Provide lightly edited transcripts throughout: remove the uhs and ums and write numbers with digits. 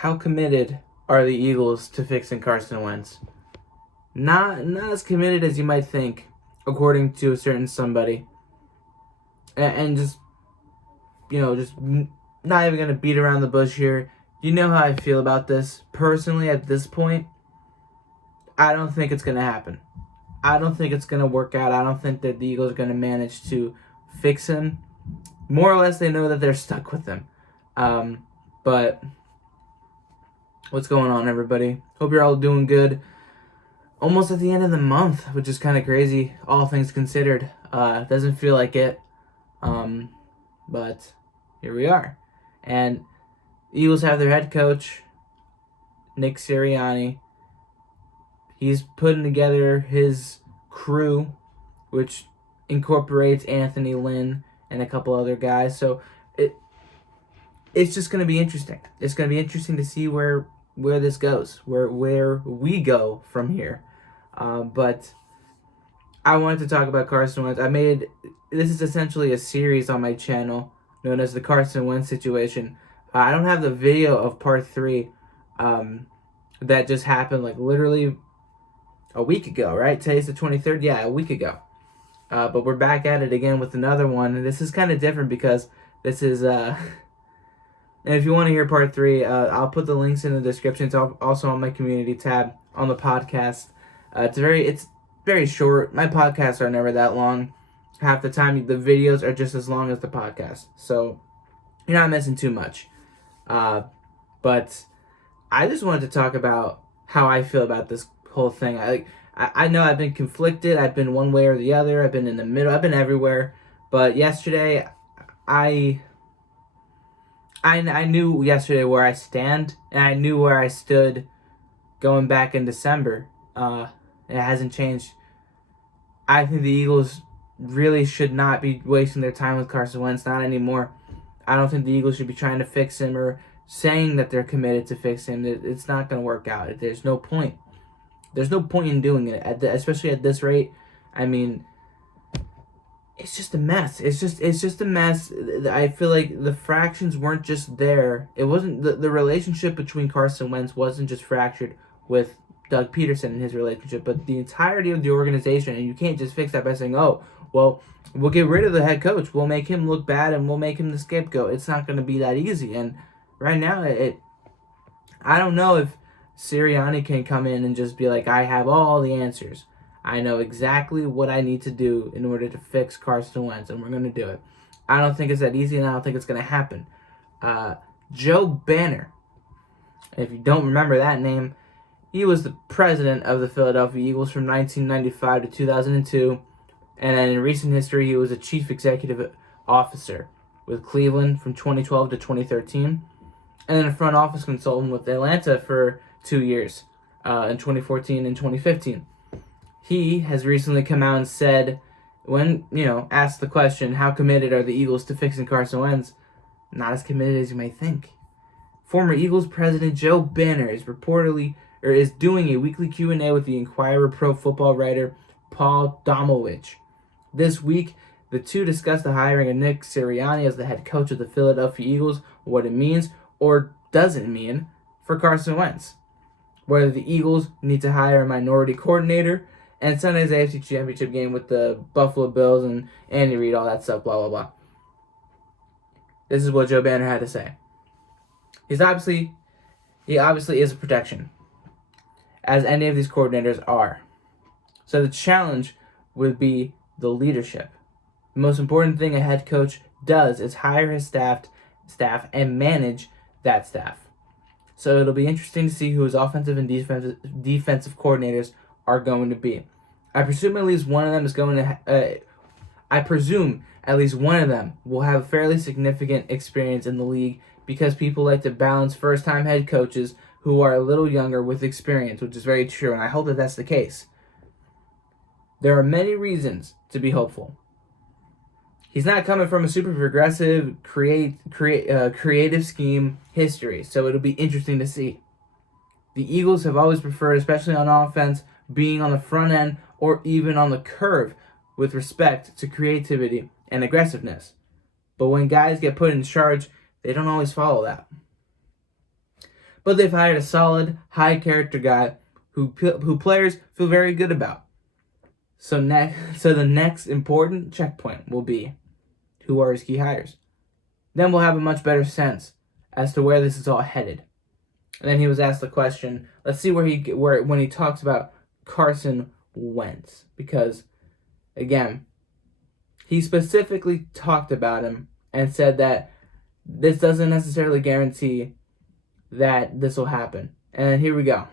how committed are the Eagles to fixing Carson Wentz? Not as committed as you might think, according to a certain somebody. And just, just not even going to beat around the bush here. You know how I feel about this. Personally, at this point, I don't think it's going to happen. I don't think it's going to work out. I don't think that the Eagles are going to manage to fix him. More or less, they know that they're stuck with him. But what's going on, everybody? Hope you're all doing good. Almost at the end of the month, which is kind of crazy, all things considered. Doesn't feel like it. But here we are. And the Eagles have their head coach, Nick Sirianni. He's putting together his crew, which incorporates Anthony Lynn and a couple other guys. So it's just going to be interesting. It's going to be interesting to see where this goes, where we go from here. But I wanted to talk about Carson Wentz. This is essentially a series on my channel known as the Carson Wentz situation. I don't have the video of part 3 that just happened like literally a week ago, right? Today's the 23rd? Yeah, a week ago. But we're back at it again with another one. And this is kind of different because this is... and if you want to hear part 3, I'll put the links in the description. It's also on my community tab on the podcast. It's very short. My podcasts are never that long. Half the time, the videos are just as long as the podcast. So you're not missing too much. But I just wanted to talk about how I feel about this whole thing. I know I've been conflicted. I've been one way or the other. I've been in the middle. I've been everywhere. But yesterday, I knew yesterday where I stand, and I knew where I stood going back in December. It hasn't changed. I think the Eagles really should not be wasting their time with Carson Wentz, not anymore. I don't think the Eagles should be trying to fix him or saying that they're committed to fix him. It's not going to work out. There's no point. There's no point in doing it, especially at this rate. I mean, it's just a mess. It's just a mess. I feel like the fractions weren't just there. It wasn't the relationship between Carson Wentz wasn't just fractured with Doug Peterson and his relationship, but the entirety of the organization. And you can't just fix that by saying, "Oh, well, we'll get rid of the head coach. We'll make him look bad, and we'll make him the scapegoat." It's not going to be that easy. And right now, I don't know if Sirianni can come in and just be like, "I have all the answers. I know exactly what I need to do in order to fix Carson Wentz, and we're going to do it." I don't think it's that easy, and I don't think it's going to happen. Joe Banner, if you don't remember that name, he was the president of the Philadelphia Eagles from 1995 to 2002, and then in recent history, he was a chief executive officer with Cleveland from 2012 to 2013, and then a front office consultant with Atlanta for 2 years, in 2014 and 2015. He has recently come out and said, when, asked the question, how committed are the Eagles to fixing Carson Wentz? Not as committed as you might think. Former Eagles president Joe Banner is doing a weekly Q&A with the Inquirer pro football writer Paul Domowitch. This week, the two discussed the hiring of Nick Sirianni as the head coach of the Philadelphia Eagles, what it means or doesn't mean for Carson Wentz, whether the Eagles need to hire a minority coordinator, and Sunday's AFC Championship game with the Buffalo Bills and Andy Reid, all that stuff, blah, blah, blah. This is what Joe Banner had to say. He obviously is a protection, as any of these coordinators are. So the challenge would be the leadership. The most important thing a head coach does is hire his staff and manage that staff. So it'll be interesting to see who his offensive and defensive coordinators are going to be. I presume at least one of them will have fairly significant experience in the league, because people like to balance first-time head coaches who are a little younger with experience, which is very true, and I hope that that's the case. There are many reasons to be hopeful. He's not coming from a super progressive, creative scheme history, so it'll be interesting to see. The Eagles have always preferred, especially on offense, being on the front end or even on the curve with respect to creativity and aggressiveness. But when guys get put in charge, they don't always follow that. but they've hired a solid, high-character guy who players feel very good about. So the next important checkpoint will be, who are his key hires? Then we'll have a much better sense as to where this is all headed. And then he was asked the question. Let's see when he talks about Carson Wentz, because again, he specifically talked about him and said that this doesn't necessarily guarantee that this will happen. And here we go.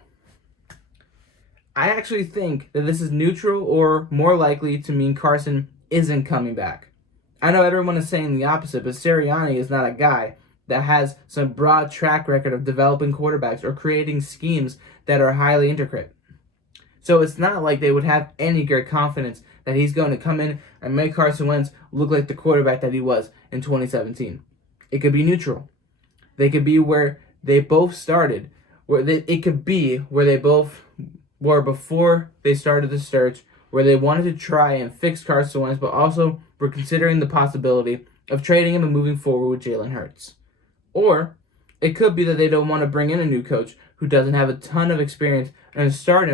I actually think that this is neutral or more likely to mean Carson isn't coming back. I know everyone is saying the opposite, but Sirianni is not a guy that has some broad track record of developing quarterbacks or creating schemes that are highly intricate. So it's not like they would have any great confidence that he's going to come in and make Carson Wentz look like the quarterback that he was in 2017. It could be neutral. They could be where they both started. It could be where they both were before they started the search, where they wanted to try and fix Carson Wentz, but also were considering the possibility of trading him and moving forward with Jalen Hurts. Or it could be that they don't want to bring in a new coach who doesn't have a ton of experience and start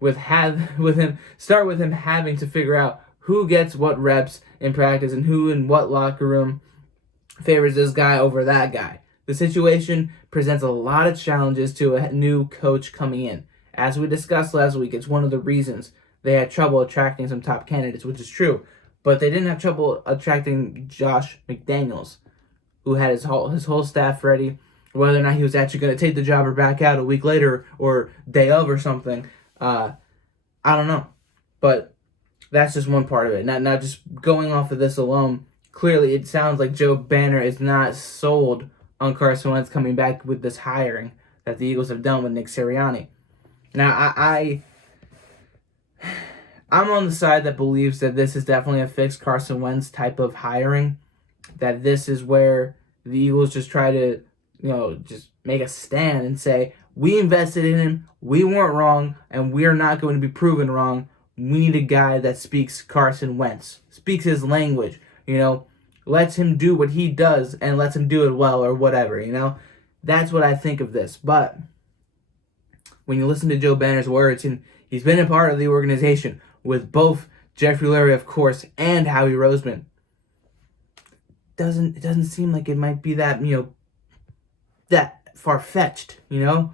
with him having to figure out who gets what reps in practice and who in what locker room favors this guy over that guy. The situation presents a lot of challenges to a new coach coming in. As we discussed last week, it's one of the reasons they had trouble attracting some top candidates, which is true. But they didn't have trouble attracting Josh McDaniels, who had his whole staff ready. Whether or not he was actually going to take the job or back out a week later or day of or something, I don't know. But that's just one part of it. Now just going off of this alone, clearly it sounds like Joe Banner is not sold on Carson Wentz coming back with this hiring that the Eagles have done with Nick Sirianni. Now, I'm on the side that believes that this is definitely a fixed Carson Wentz type of hiring, that this is where the Eagles just try to, just make a stand and say, we invested in him, we weren't wrong, and we're not going to be proven wrong. We need a guy that speaks Carson Wentz, speaks his language, lets him do what he does and lets him do it well or whatever, That's what I think of this. But when you listen to Joe Banner's words, and he's been a part of the organization with both Jeffrey Lurie, of course, and Howie Roseman, it doesn't seem like it might be that, that far-fetched, The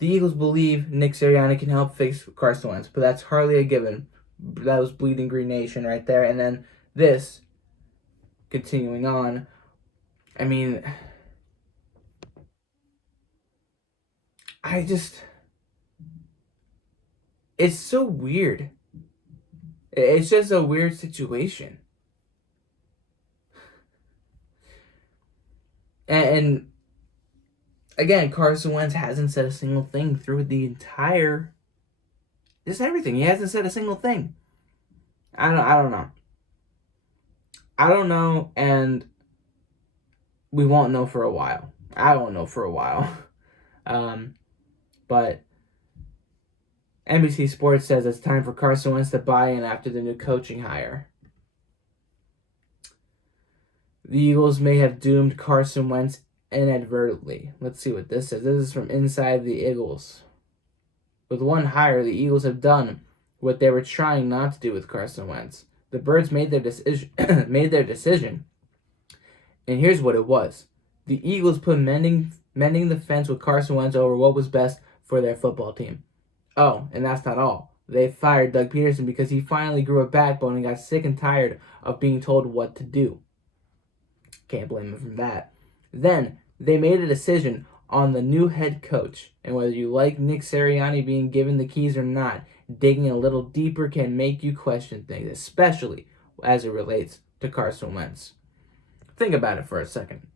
Eagles believe Nick Sirianni can help fix Carson Wentz, but that's hardly a given. That was Bleeding Green Nation right there. And then this, continuing on, it's so weird. It's just a weird situation. And again, Carson Wentz hasn't said a single thing through the entire, just everything. He hasn't said a single thing. I don't know. I don't know, and we won't know for a while. I won't know for a while. But NBC Sports says it's time for Carson Wentz to buy in after the new coaching hire. The Eagles may have doomed Carson Wentz inadvertently. Let's see what this says. This is from Inside the Eagles. With one hire, the Eagles have done what they were trying not to do with Carson Wentz. The Birds made their decision. And here's what it was. The Eagles put mending the fence with Carson Wentz over what was best for their football team. Oh, and that's not all. They fired Doug Peterson because he finally grew a backbone and got sick and tired of being told what to do. Can't blame him for that. Then, they made a decision on the new head coach. And whether you like Nick Sirianni being given the keys or not, digging a little deeper can make you question things, especially as it relates to Carson Wentz. Think about it for a second.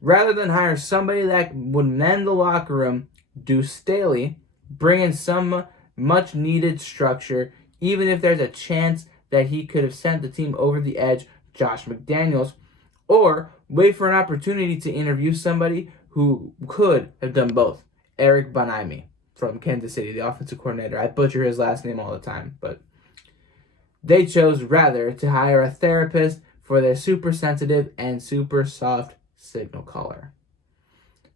Rather than hire somebody that would mend the locker room, Deuce Staley, bring in some much-needed structure, even if there's a chance that he could have sent the team over the edge, Josh McDaniels, or wait for an opportunity to interview somebody who could have done both, Eric Bieniemy from Kansas City, the offensive coordinator. I butcher his last name all the time, but they chose rather to hire a therapist for their super sensitive and super soft signal caller.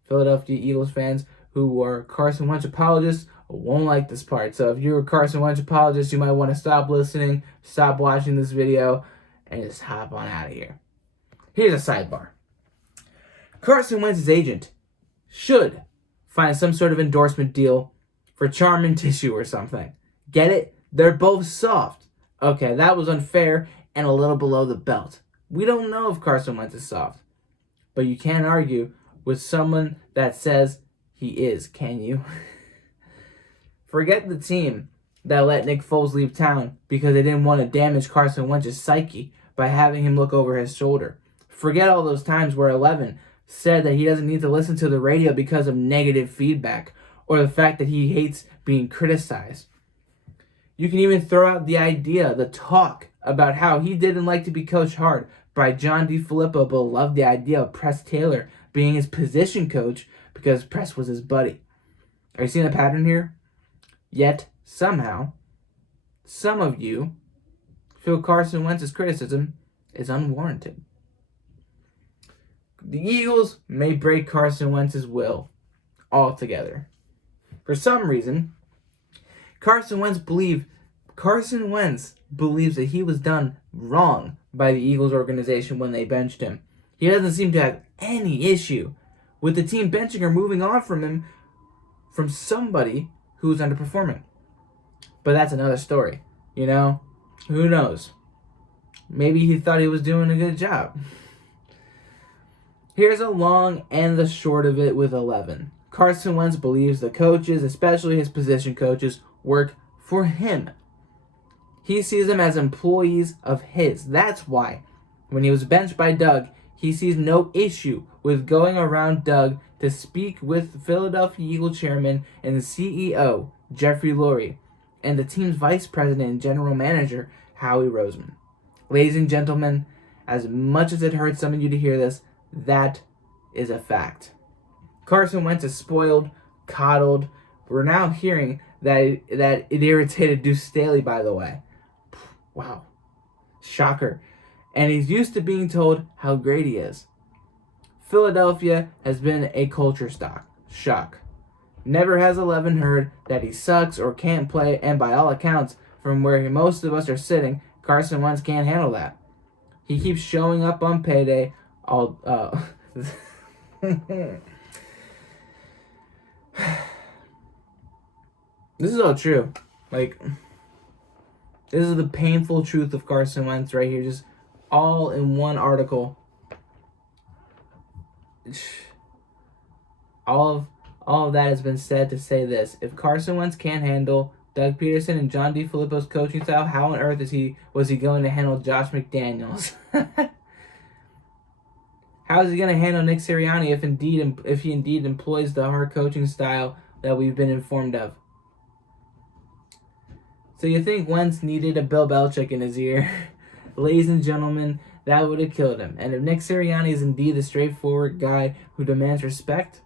Philadelphia Eagles fans who are Carson Wentz apologists won't like this part. So if you're a Carson Wentz apologist, you might want to stop listening, stop watching this video, and just hop on out of here. Here's a sidebar. Carson Wentz's agent should find some sort of endorsement deal for Charmin tissue or something. Get it? They're both soft. Okay, that was unfair and a little below the belt. We don't know if Carson Wentz is soft. But you can't argue with someone that says he is, can you? Forget the team that let Nick Foles leave town because they didn't want to damage Carson Wentz's psyche by having him look over his shoulder. Forget all those times where 11 said that he doesn't need to listen to the radio because of negative feedback or the fact that he hates being criticized. You can even throw out the idea, the talk about how he didn't like to be coached hard by John DeFilippo, but loved the idea of Press Taylor being his position coach because Press was his buddy. Are you seeing a pattern here? Yet, somehow, some of you feel Carson Wentz's criticism is unwarranted. The Eagles may break Carson Wentz's will altogether. For some reason, Carson Wentz believes that he was done wrong by the Eagles organization when they benched him. He doesn't seem to have any issue with the team benching or moving on from him from somebody who's underperforming. But that's another story, you know? Who knows? Maybe he thought he was doing a good job. Here's a long and the short of it with 11. Carson Wentz believes the coaches, especially his position coaches, work for him. He sees them as employees of his. That's why, when he was benched by Doug, he sees no issue with going around Doug to speak with Philadelphia Eagle chairman and CEO Jeffrey Lurie and the team's vice president and general manager Howie Roseman. Ladies and gentlemen, as much as it hurts some of you to hear this, that is a fact. Carson Wentz is spoiled, coddled. We're now hearing that it irritated Deuce Staley, by the way. Wow. Shocker. And he's used to being told how great he is. Philadelphia has been a culture shock. Never has 11 heard that he sucks or can't play, and by all accounts, from where most of us are sitting, Carson Wentz can't handle that. He keeps showing up on payday. This is all true. Like, this is the painful truth of Carson Wentz right here, just all in one article. All of that has been said to say this: if Carson Wentz can't handle Doug Peterson and John DeFilippo's coaching style, how on earth was he going to handle Josh McDaniels? How is he going to handle Nick Sirianni if he indeed employs the hard coaching style that we've been informed of? So you think Wentz needed a Bill Belichick in his ear? Ladies and gentlemen, that would have killed him. And if Nick Sirianni is indeed the straightforward guy who demands respect,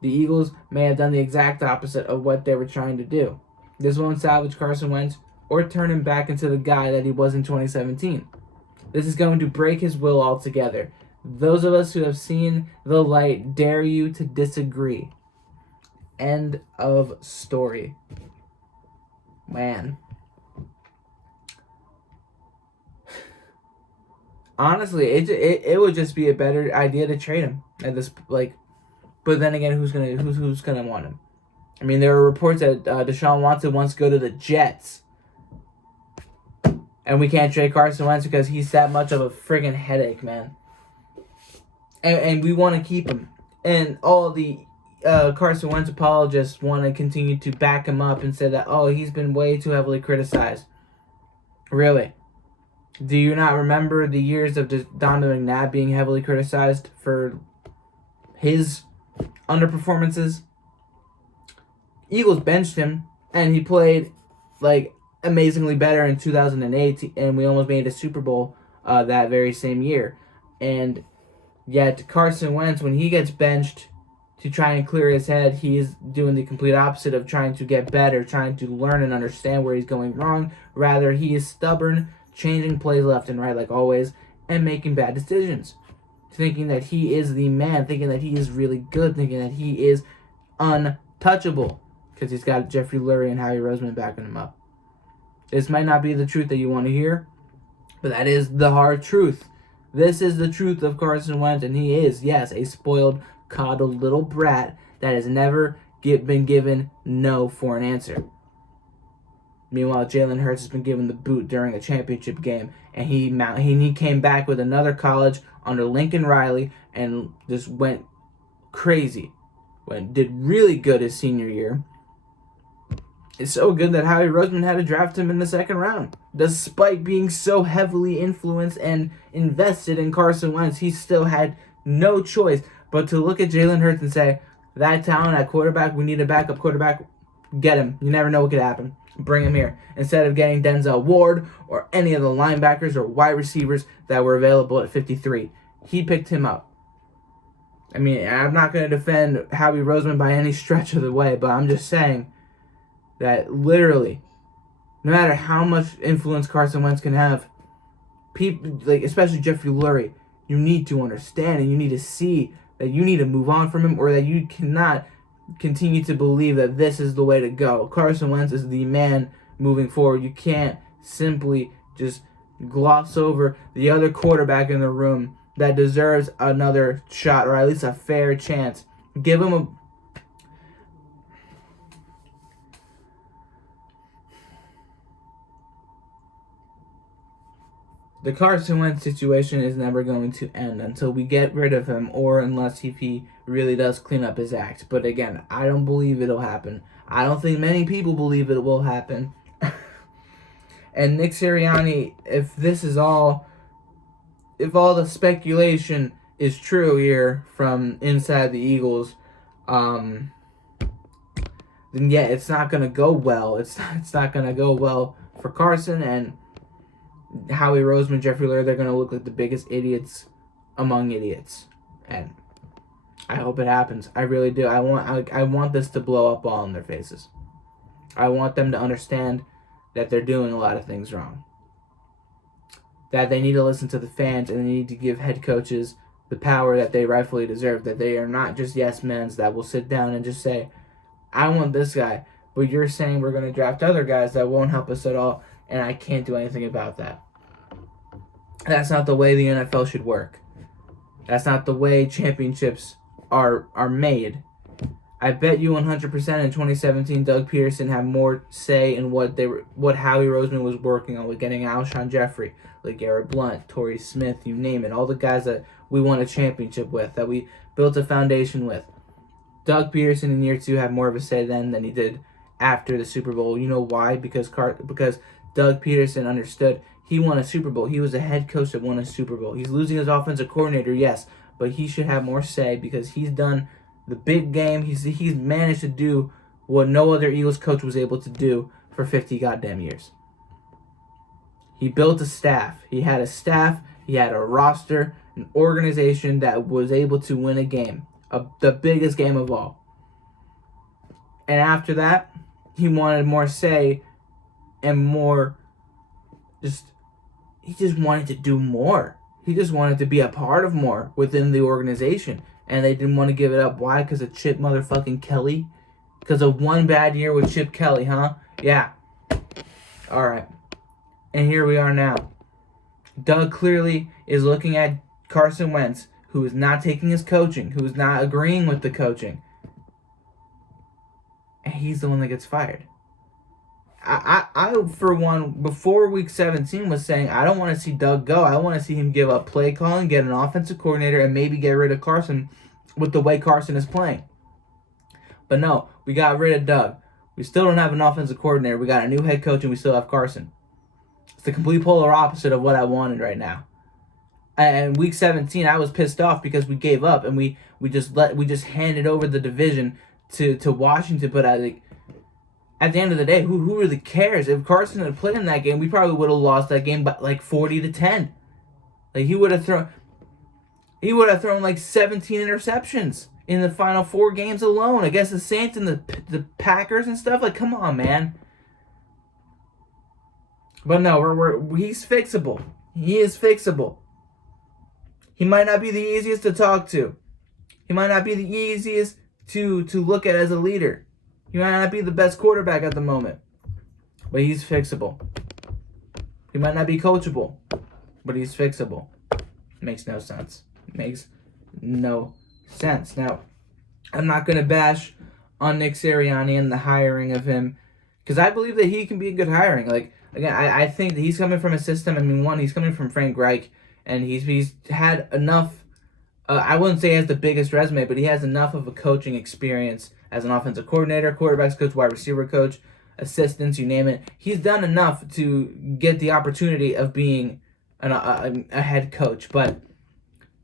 the Eagles may have done the exact opposite of what they were trying to do. This won't salvage Carson Wentz or turn him back into the guy that he was in 2017. This is going to break his will altogether. Those of us who have seen the light dare you to disagree. End of story. Man. Honestly, it would just be a better idea to trade him at this, like. But then again, who's gonna want him? I mean, there are reports that Deshaun Watson wants to go to the Jets, and we can't trade Carson Wentz because he's that much of a friggin' headache, man. And we want to keep him, and all the Carson Wentz apologists want to continue to back him up and say that, oh, he's been way too heavily criticized. Really? Do you not remember the years of Donovan McNabb being heavily criticized for his underperformances? Eagles benched him, and he played like amazingly better in 2008, and we almost made a Super Bowl that very same year. And yet Carson Wentz, when he gets benched to try and clear his head, he is doing the complete opposite of trying to get better, trying to learn and understand where he's going wrong. Rather, he is stubborn, changing plays left and right like always, and making bad decisions. thinking that he is the man, thinking that he is really good, thinking that he is untouchable because he's got Jeffrey Lurie and Howie Roseman backing him up. This might not be the truth that you want to hear, but that is the hard truth. This is the truth of Carson Wentz, and he is, yes, a spoiled, coddled little brat that has never been given no for an answer. Meanwhile, Jalen Hurts has been given the boot during a championship game, and he came back with another college under Lincoln Riley and just went crazy. Did really good his senior year. It's so good that Howie Roseman had to draft him in the second round. Despite being so heavily influenced and invested in Carson Wentz, he still had no choice but to look at Jalen Hurts and say, that talent at quarterback, we need a backup quarterback, get him. You never know what could happen. Bring him here. Instead of getting Denzel Ward or any of the linebackers or wide receivers that were available at 53. He picked him up. I mean, I'm not going to defend Howie Roseman by any stretch of the way, but I'm just saying that literally, no matter how much influence Carson Wentz can have, people, like especially Jeffrey Lurie, you need to understand and you need to see that you need to move on from him, or that you cannot continue to believe that this is the way to go. Carson Wentz is the man moving forward. You can't simply just gloss over the other quarterback in the room that deserves another shot, or at least a fair chance. Give him a... The Carson Wentz situation is never going to end until we get rid of him, or unless he really does clean up his act. But again, I don't believe it'll happen. I don't think many people believe it will happen. And Nick Sirianni, if all the speculation is true here from inside the Eagles, then yeah, it's not gonna go well. It's not gonna go well for Carson and Howie Roseman, Jeffrey Lurie. They're gonna look like the biggest idiots among idiots, and I hope it happens. I really do. I want this to blow up all in their faces. I want them to understand that they're doing a lot of things wrong. That they need to listen to the fans, and they need to give head coaches the power that they rightfully deserve. That they are not just yes men that will sit down and just say, I want this guy, but you're saying we're going to draft other guys that won't help us at all, and I can't do anything about that. That's not the way the NFL should work. That's not the way championships are made. I bet you 100% in 2017, Doug Peterson had more say in what Howie Roseman was working on with getting Alshon Jeffrey, like Garrett Blunt, Torrey Smith, you name it, all the guys that we won a championship with, that we built a foundation with. Doug Peterson in year 2 had more of a say then than he did after the Super Bowl. You know why? Because Doug Peterson understood he won a Super Bowl. He was a head coach that won a Super Bowl. He's losing his offensive coordinator, yes, but he should have more say because he's done the big game. He's managed to do what no other Eagles coach was able to do for 50 goddamn years. He built a staff. He had a staff. He had a roster, an organization that was able to win a game, the biggest game of all. And after that, he wanted more say and more he just wanted to do more. He just wanted to be a part of more within the organization. And they didn't want to give it up. Why? Because of Chip motherfucking Kelly? Because of one bad year with Chip Kelly, huh? Yeah. Alright. And here we are now. Doug clearly is looking at Carson Wentz, who is not taking his coaching, who is not agreeing with the coaching. And he's the one that gets fired. I for one, before week 17 was saying, I don't want to see Doug go. I want to see him give up play calling, get an offensive coordinator, and maybe get rid of Carson with the way Carson is playing. But no, we got rid of Doug. We still don't have an offensive coordinator. We got a new head coach, and we still have Carson. It's the complete polar opposite of what I wanted right now. And week 17, I was pissed off because we gave up, and we just handed over the division to Washington. But at the end of the day, who really cares? If Carson had played in that game, we probably would have lost that game by like 40-10. Like he would have thrown like 17 interceptions in the final 4 games alone against the Saints and the Packers and stuff. Like, come on, man. But no, he's fixable. He is fixable. He might not be the easiest to talk to. He might not be the easiest to look at as a leader. He might not be the best quarterback at the moment. But he's fixable. He might not be coachable, but he's fixable. Makes no sense. Makes no sense. Now, I'm not going to bash on Nick Sirianni and the hiring of him, because I believe that he can be a good hiring. Like, again, I think that he's coming from a system. I mean, one, he's coming from Frank Reich, and he's had enough. I wouldn't say he has the biggest resume, but he has enough of a coaching experience as an offensive coordinator, quarterbacks coach, wide receiver coach, assistants, you name it. He's done enough to get the opportunity of being a head coach. But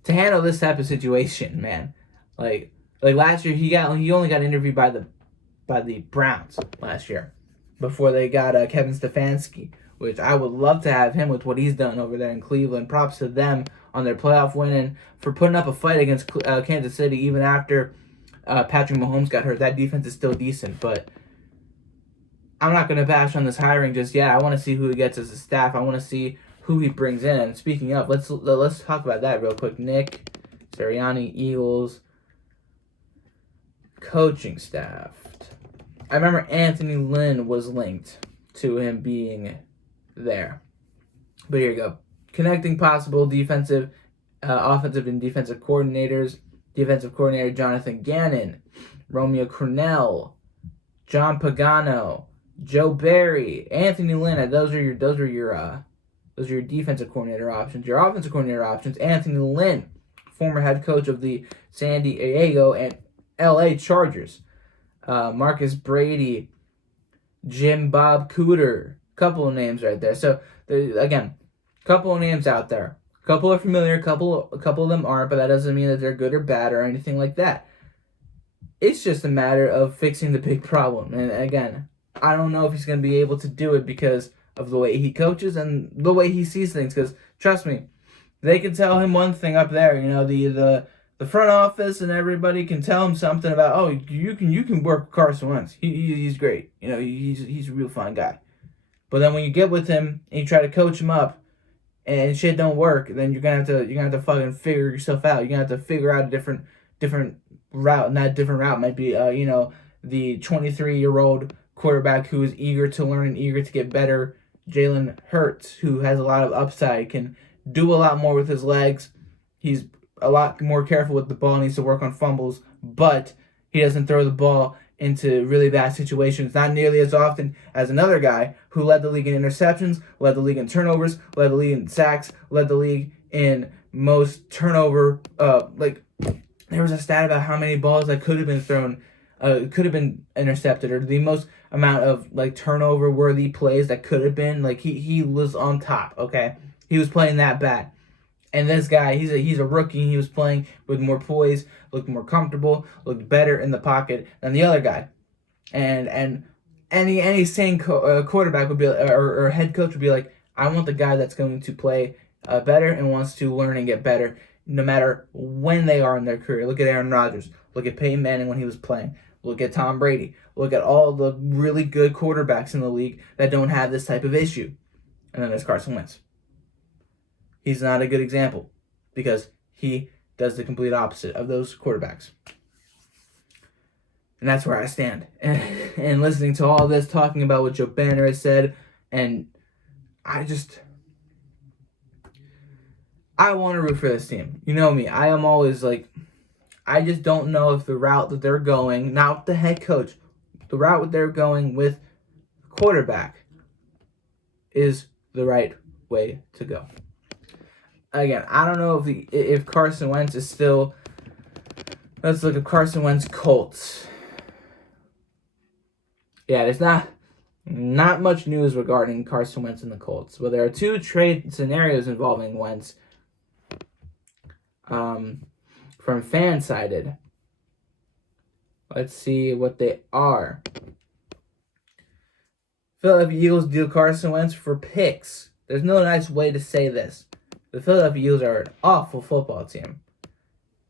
to handle this type of situation, man, like last year, he only got interviewed by the Browns last year before they got Kevin Stefanski, which I would love to have him with what he's done over there in Cleveland. Props to them on their playoff win and for putting up a fight against Kansas City even after Patrick Mahomes got hurt. That defense is still decent, but I'm not going to bash on this hiring just yet. I want to see who he gets as a staff. I want to see who he brings in. And speaking of, let's talk about that real quick. Nick Sirianni, Eagles coaching staff. I remember Anthony Lynn was linked to him being there. But here you go. Connecting possible defensive, offensive and defensive coordinators. Defensive coordinator Jonathan Gannon, Romeo Crennel, John Pagano, Joe Barry, Anthony Lynn. Those are your defensive coordinator options. Your offensive coordinator options: Anthony Lynn, former head coach of the San Diego and L.A. Chargers. Marcus Brady, Jim Bob Cooter. Couple of names right there. So again, couple of names out there. A couple are familiar, a couple of them aren't, but that doesn't mean that they're good or bad or anything like that. It's just a matter of fixing the big problem. And again, I don't know if he's going to be able to do it because of the way he coaches and the way he sees things. Because trust me, they can tell him one thing up there. You know, the front office and everybody can tell him something about, oh, you can work with Carson Wentz. He's great. You know, he's a real fine guy. But then when you get with him and you try to coach him up, and shit don't work, then you're gonna have to fucking figure yourself out. You're gonna have to figure out a different route, and that different route might be the 23-year-old quarterback who is eager to learn and eager to get better. Jalen Hurts, who has a lot of upside, can do a lot more with his legs. He's a lot more careful with the ball, needs to work on fumbles, but he doesn't throw the ball into really bad situations, not nearly as often as another guy who led the league in interceptions, led the league in turnovers, led the league in sacks, led the league in most turnover. There was a stat about how many balls that could have been thrown, could have been intercepted, or the most amount of turnover worthy plays that could have been. He was on top. Okay, he was playing that bad. And this guy, he's a rookie. He was playing with more poise, looked more comfortable, looked better in the pocket than the other guy. And any sane quarterback would be, or head coach would be like, I want the guy that's going to play better and wants to learn and get better, no matter when they are in their career. Look at Aaron Rodgers. Look at Peyton Manning when he was playing. Look at Tom Brady. Look at all the really good quarterbacks in the league that don't have this type of issue. And then there's Carson Wentz. He's not a good example because he does the complete opposite of those quarterbacks. And that's where I stand. And listening to all this, talking about what Joe Banner has said, and I want to root for this team. You know me. I am always I just don't know if the route that they're going, not the head coach, the route that they're going with quarterback is the right way to go. Again, I don't know if Carson Wentz is still. Let's look at Carson Wentz Colts. Yeah, there's not much news regarding Carson Wentz and the Colts. But there are two trade scenarios involving Wentz. From fan-sided. Let's see what they are. Philadelphia Eagles deal Carson Wentz for picks. There's no nice way to say this. The Philadelphia Eagles are an awful football team.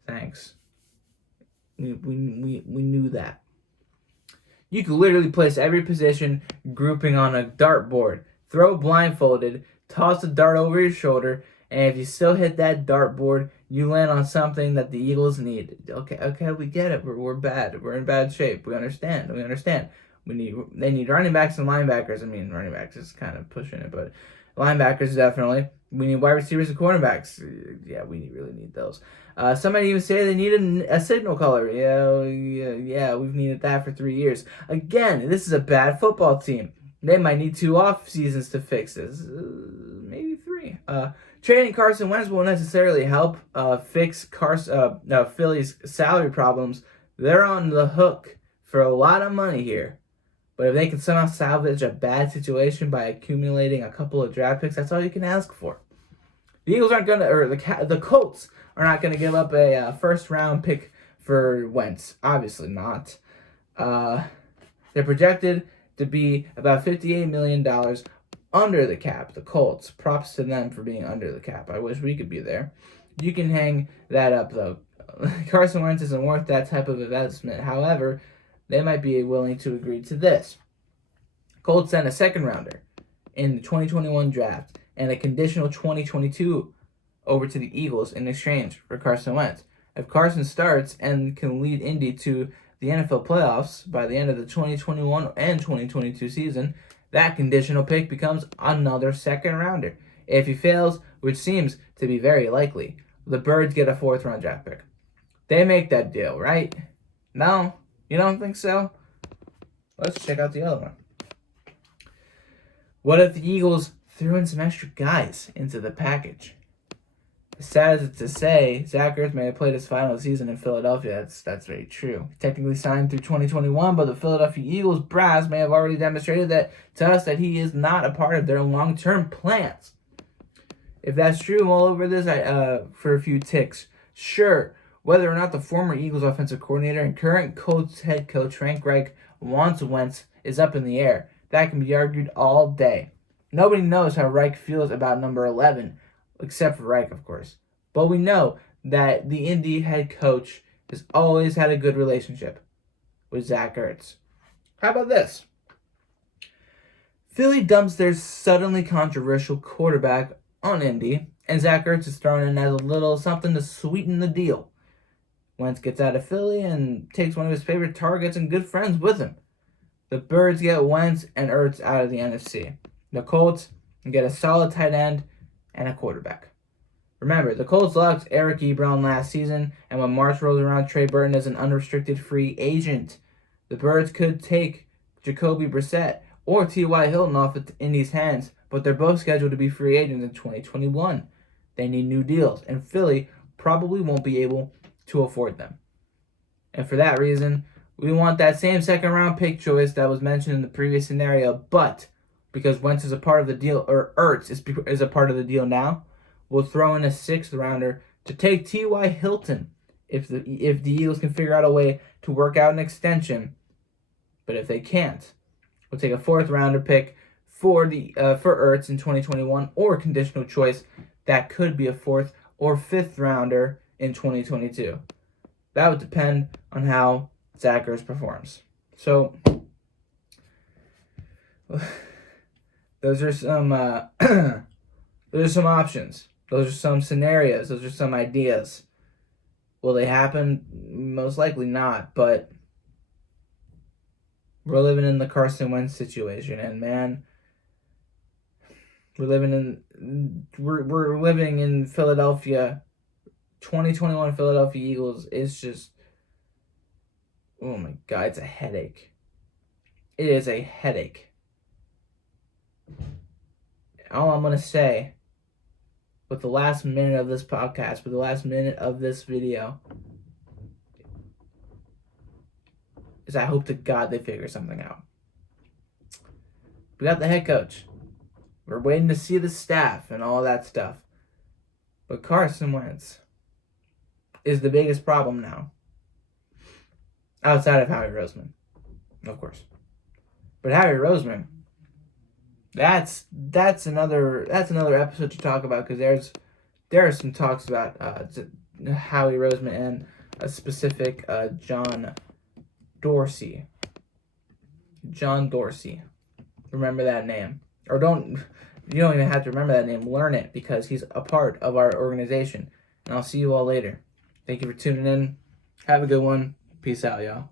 Thanks. We knew that. You could literally place every position grouping on a dartboard, throw blindfolded, toss the dart over your shoulder, and if you still hit that dartboard, you land on something that the Eagles need. Okay, we get it. We're bad. We're in bad shape. We understand. They need running backs and linebackers. I mean, running backs is kind of pushing it, but linebackers definitely. We need wide receivers and cornerbacks. Yeah, we really need those. Somebody even say they need a signal color. Yeah, we've needed that for 3 years. Again, this is a bad football team. They might need 2 off seasons to fix this. Maybe 3. Trading Carson Wentz won't necessarily help fix Philly's salary problems. They're on the hook for a lot of money here. But if they can somehow salvage a bad situation by accumulating a couple of draft picks, that's all you can ask for. The Eagles aren't going to, or the Colts are not going to give up a first-round pick for Wentz. Obviously not. They're projected to be about $58 million under the cap. The Colts, props to them for being under the cap. I wish we could be there. You can hang that up, though. Carson Wentz isn't worth that type of investment. However, they might be willing to agree to this. Colts sent a second-rounder in the 2021 draft and a conditional 2022 over to the Eagles in exchange for Carson Wentz. If Carson starts and can lead Indy to the NFL playoffs by the end of the 2021 and 2022 season, that conditional pick becomes another second-rounder. If he fails, which seems to be very likely, the Birds get a 4th-round draft pick. They make that deal, right? No? You don't think so? Let's check out the other one. What if the Eagles threw in some extra guys into the package? As sad as it's to say, Zach Ertz may have played his final season in Philadelphia. That's very true. He technically signed through 2021, but the Philadelphia Eagles brass may have already demonstrated that to us that he is not a part of their long-term plans. If that's true, I'm all over this for a few ticks. Sure, whether or not the former Eagles offensive coordinator and current Colts head coach Frank Reich wants Wentz is up in the air. That can be argued all day. Nobody knows how Reich feels about number 11, except for Reich, of course. But we know that the Indy head coach has always had a good relationship with Zach Ertz. How about this? Philly dumps their suddenly controversial quarterback on Indy, and Zach Ertz is thrown in as a little something to sweeten the deal. Wentz gets out of Philly and takes one of his favorite targets and good friends with him. The Birds get Wentz and Ertz out of the NFC. The Colts get a solid tight end and a quarterback. Remember, the Colts lost Eric Ebron last season, and when March rolls around, Trey Burton is an unrestricted free agent. The Birds could take Jacoby Brissett or T.Y. Hilton off of Indy's hands, but they're both scheduled to be free agents in 2021. They need new deals, and Philly probably won't be able to afford them. And for that reason, we want that same second-round pick choice that was mentioned in the previous scenario, but because Wentz is a part of the deal, or Ertz is a part of the deal now, we'll throw in a 6th-rounder to take T.Y. Hilton if the Eagles can figure out a way to work out an extension. But if they can't, we'll take a 4th-rounder pick for Ertz in 2021, or a conditional choice that could be a 4th or 5th-rounder in 2022. That would depend on how Zach Ertz performs. So those are some options. Those are some scenarios. Those are some ideas. Will they happen? Most likely not. But we're living in the Carson Wentz situation, and man, we're living in Philadelphia. 2021 Philadelphia Eagles is just, oh my God, it's a headache. It is a headache. All I'm going to say with the last minute of this podcast, with the last minute of this video, is I hope to God they figure something out. We got the head coach. We're waiting to see the staff and all that stuff. But Carson Wentz is the biggest problem now. Outside of Howie Roseman, of course. But Howie Roseman, that's another episode to talk about, because there are some talks about Howie Roseman and a specific John Dorsey. John Dorsey. Remember that name. You don't even have to remember that name. Learn it, because he's a part of our organization. And I'll see you all later. Thank you for tuning in. Have a good one. Peace out, y'all.